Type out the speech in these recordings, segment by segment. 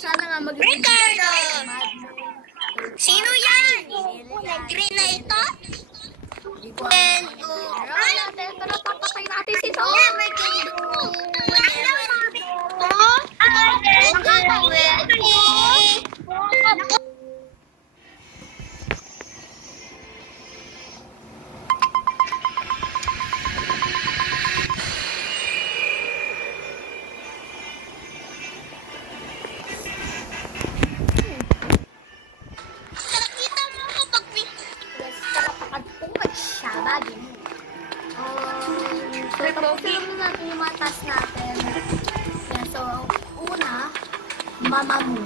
sana nga Ricardo! Sino yan? Green na ito? And, pero papatay natin si Tom. Film natin yung mga task natin. Yeah, so, una, mamamu.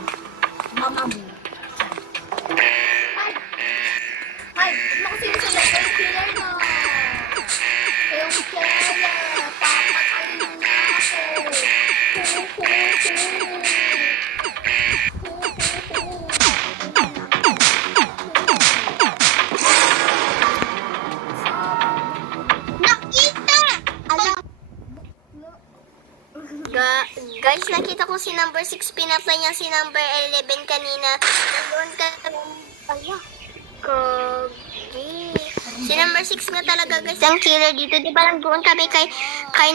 Ay, makasino sa level killer na. Yung killer, papatayin niya ako. Guys, nakita ko si number 6, pinatay niya si number 11 kanina. Nandun ka, Kogi. Si number 6 nga talaga guys, ang killer dito. Diba lang doon kami kay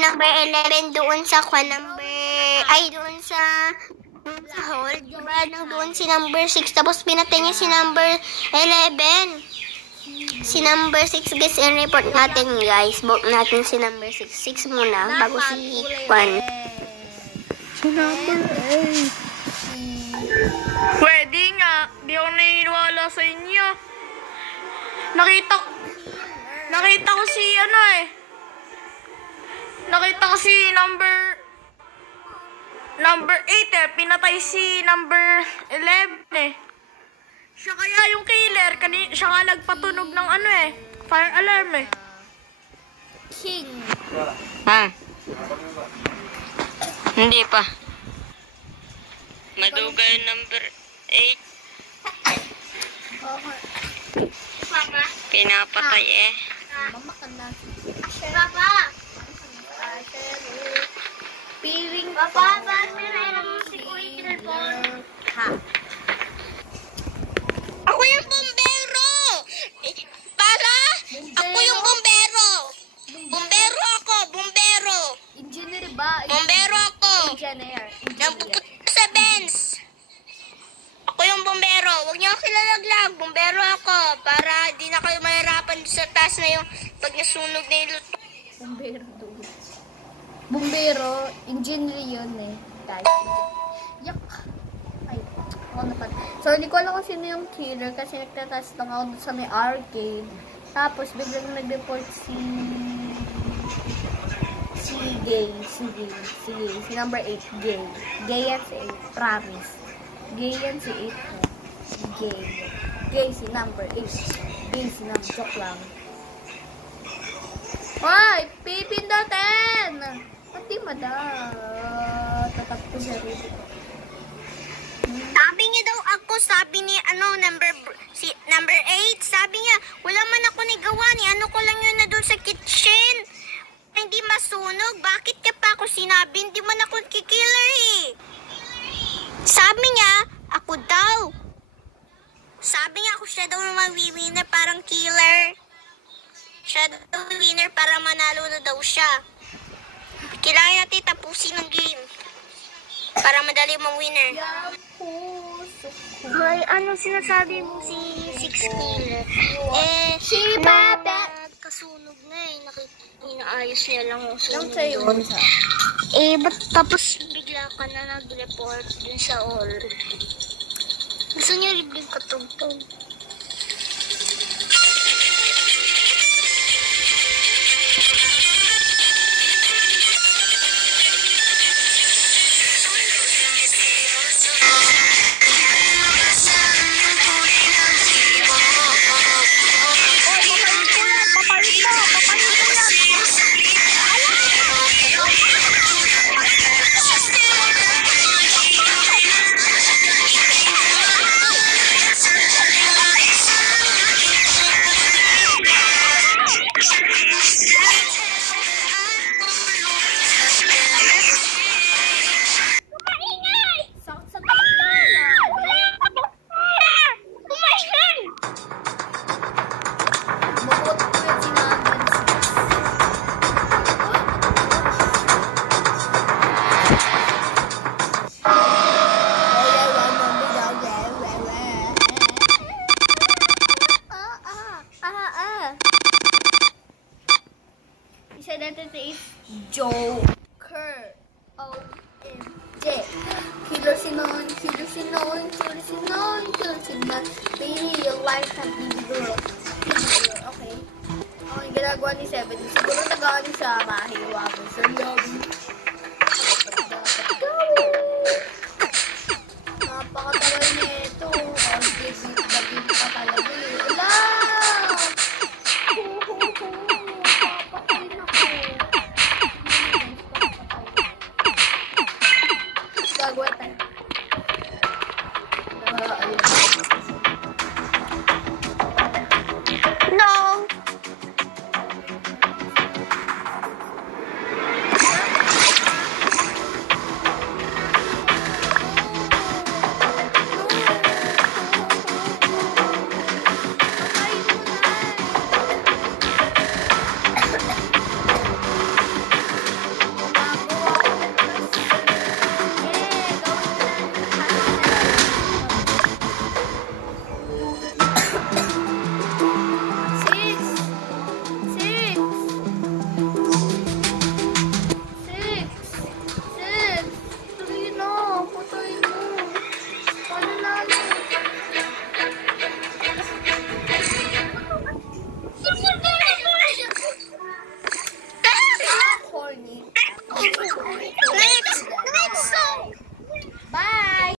number 11 doon sa doon sa hall. Diba lang doon si number 6, tapos pinatay niya si number 11. Si number 6 guys, in-report natin guys. Vote natin si number 6. 6 muna, bago si 1. Si number 8. Pwede nga. Di ako naniniwala sa inyo. Nakita ko si Nakita ko si number 8 Pinatay si number 11 Siya kaya yung killer. Siya nga nagpatunog ng fire alarm King. Hindi pa. Madugay number 8. Papa. Pinapatay Mama ka na. Papa. Piring. Papa, bakit na si Kuya Paul? Ako yung bombero! Ako yung bombero! Bombero ako! Bombero! Engineer ba? Bombero ako! Engineer. Nagpupunta sa Benz! Ako yung bombero! Huwag niyo ako kilalaglag! Bombero ako! Para di na kayo mahirapan sa taas na yung pag nasunog na yung luto. Bombero doon. Bombero, engineer yun Yak! Ay, ako napan. So, hindi ko alam kung sino yung killer kasi nagtatast lang ako sa may arcade. Tapos, biglang nag-report si number 8, Gay. Gay yan si 8, promise. Gay yan si 8 Gay. Gay si number 8. Gay si number, joke lang. Ay, pipindutin! Pati tatap ko sa rito. Sabi niya daw ako, sabi ni number 8, sabi niya, wala man ako nigawa ni ko lang yun na doon sa kitchen. Hindi masunog, bakit ka pa ako sinabi? Hindi man ako kikiller Sabi niya, ako daw. Sabi niya ako siya daw mawiwinner parang killer. Siya daw winner para manalo na daw siya. Kailangan natin tapusin ng game. Para madali mag-winner. Ay, ano sinasabi mo si 6 killer? Si Baba. Kasunog na inaayos niya lang yung sunog doon. Ba't tapos bigla ka na nag-report dun sa all? Gusto niya rin katugtog. Baby, your life can be girl. Okay. Okay, ginagawa ni Seven. Siguro nag-ano siya, mahiwago. So, napakatagal nito. Bagay pa talaga eh. Wala! Papatayin ako. Gagawa tayo. Ayun. No! Corny. Next! Next song! Bye!